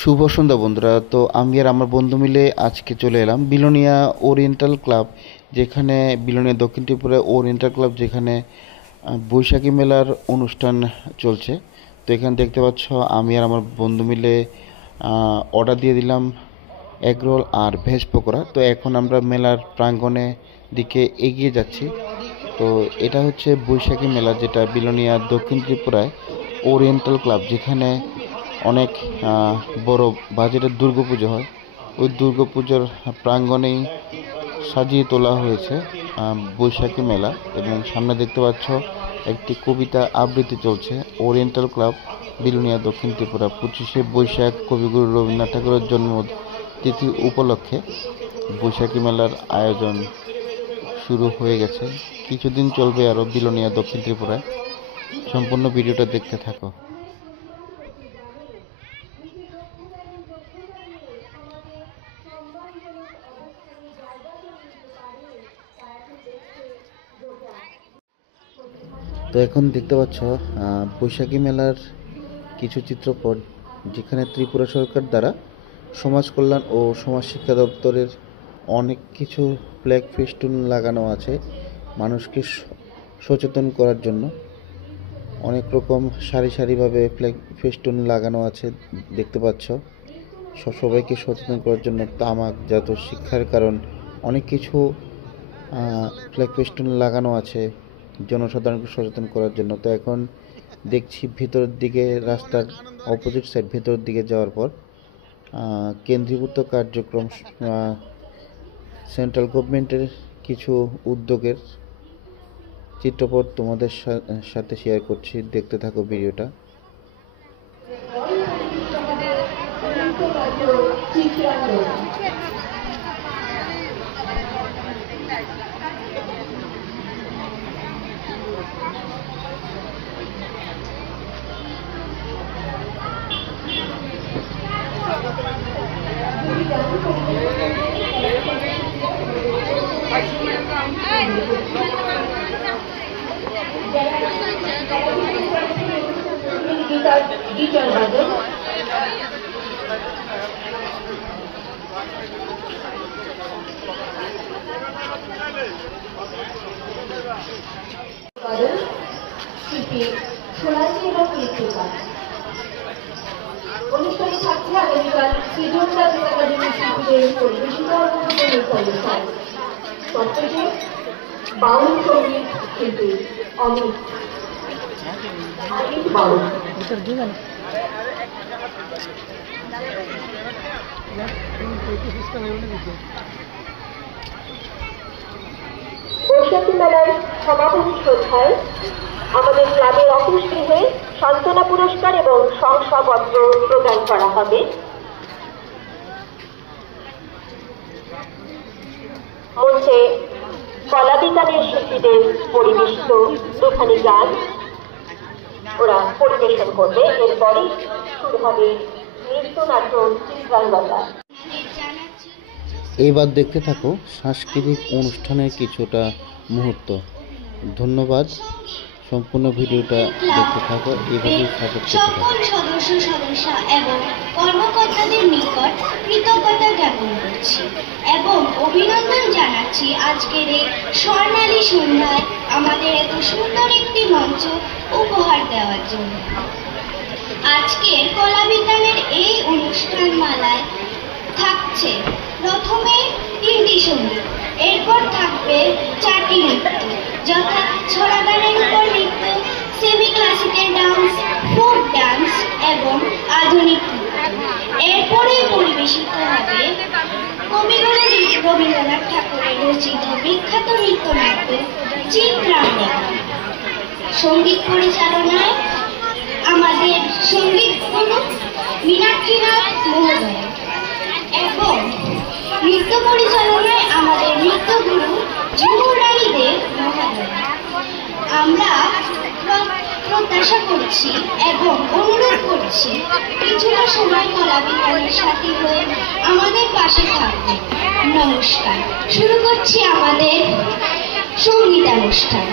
শুভ সন্ধ্যা বন্ধুরা। তো আমি আর আমার বন্ধু মিলে আজকে চলে এলাম বিলোনিয়া ওরিয়েন্টাল ক্লাব, যেখানে বিলোনিয়া দক্ষিণ ত্রিপুরা ওরিয়েন্টাল ক্লাব, যেখানে বৈশাখী মেলার অনুষ্ঠান চলছে। তো এখানে দেখতে পাচ্ছ আমি আর আমার বন্ধু মিলে অর্ডার দিয়ে দিলাম এগরোল আর ভেজ পকোড়া। তো এখন আমরা মেলার প্রাঙ্গণে দিকে এগিয়ে যাচ্ছি। তো এটা হচ্ছে বৈশাখী মেলা, যেটা বিলোনিয়া দক্ষিণ ত্রিপুরায় ওরিয়েন্টাল ক্লাব, যেখানে অনেক বড় বাজেটের দুর্গাপুজো হয়। ওই দুর্গাপুজোর প্রাঙ্গণেই সাজিয়ে তোলা হয়েছে বৈশাখী মেলা। এবং সামনে দেখতে পাচ্ছ একটি কবিতা আবৃত্তি চলছে। ওরিয়েন্টাল ক্লাব বিলোনিয়া দক্ষিণ ত্রিপুরা 25শে বৈশাখ কবিগুরু রবীন্দ্রনাথ ঠাকুরের জন্মতিথি উপলক্ষে বৈশাখী মেলার আয়োজন শুরু হয়ে গেছে। কিছুদিন চলবে আরও বিলোনিয়া দক্ষিণ ত্রিপুরায়। সম্পূর্ণ ভিডিওটা দেখতে থাকো। তো এখন দেখতে পাচ্ছ বৈশাখী মেলার কিছু চিত্রপট, যেখানে ত্রিপুরা সরকার দ্বারা সমাজ কল্যাণ ও সমাজ শিক্ষা দপ্তরের অনেক কিছু ফ্ল্যাগ ফেস্টুন লাগানো আছে মানুষকে সচেতন করার জন্য। অনেক রকম সারি সারিভাবে ফ্ল্যাগ ফেস্টুন লাগানো আছে দেখতে পাচ্ছ, সবাইকে সচেতন করার জন্য। তামাকজাত শিক্ষার কারণ অনেক কিছু ফ্ল্যাগ ফেস্টুন লাগানো আছে জনসাধারণকে সচেতন করার জন্য। তো এখন দেখছি ভেতরের দিকে, রাস্তার অপোজিট সাইড ভেতরের দিকে যাওয়ার পর কেন্দ্রীভূত কার্যক্রম, সেন্ট্রাল গভর্নমেন্টের কিছু উদ্যোগের চিত্রপট তোমাদের সাথে শেয়ার করছি। দেখতে থাকো ভিডিওটা। অনুষ্ঠানে থাকছে আগামীকাল সৃজনশীল একাডেমি শিল্পীদের পরিবেশিত সবশেষে বাউল সঙ্গীত শিল্পী অমিত বাউল। বৈশাখী মেলার সমাপনী শ্রদ্ধায় আমাদের ক্লাবের অফিস গৃহে সান্ত্বনা পুরস্কার এবং শংসাপত্র প্রদান করা হবে। মঞ্চে কলা বিজ্ঞানের শিল্পীদের পরিবেশিত দুখানি গান ওরা পরিবেশন করবে। এরপরে শুরু হবে নৃত্যনাট্য চিত্রাঙ্গদা। এইবার দেখতে থাকো সাংস্কৃতিক অনুষ্ঠানের কিছুটা মুহূর্ত। ধন্যবাদ। সম্পূর্ণ ভিডিওটা দেখতে থাকো, এভাবেই সাপোর্ট করতে থাকো। সকল সদস্য এবং কর্মকর্তাদের নিকট কৃতজ্ঞতা জ্ঞাপন করছি এবং অভিনন্দন জানাচ্ছি আজকের এই স্বর্ণালী সন্ধ্যায় আমাদের এত সুন্দর একটি মঞ্চ উপহার দেওয়ার জন্য। আজকের কলা বিজ্ঞানের এই অনুষ্ঠান মালায় থাকছে প্রথমে 3টি সঙ্গীত, এরপর থাকবে 4টি নৃত্য, যথা ছড়া গানের উপর নৃত্য, semi classical dance, folk dance এবং আধুনিক নৃত্য। এরপরে পরিবেশিত হবে কবিগুরু রবীন্দ্রনাথ ঠাকুরের রচিত বিখ্যাত নৃত্যনাট্য চিত্রাঙ্গদা। সঙ্গীত পরিচালনায় আমাদের সঙ্গীত গুরু মীনাক্ষীনাথ মহোদয় এবং নৃত্য পরিচালনায় আমাদের নৃত্য গুরু ঝুমুরানী দেব মহোদয়। আমরা প্রত্যাশা করছি এবং অনুরোধ করছি কিছুটা সময় কলা বিজ্ঞানের সাথী হয়ে আমাদের পাশে থাকবে। নমস্কার। শুরু করছি আমাদের সঙ্গীতানুষ্ঠান।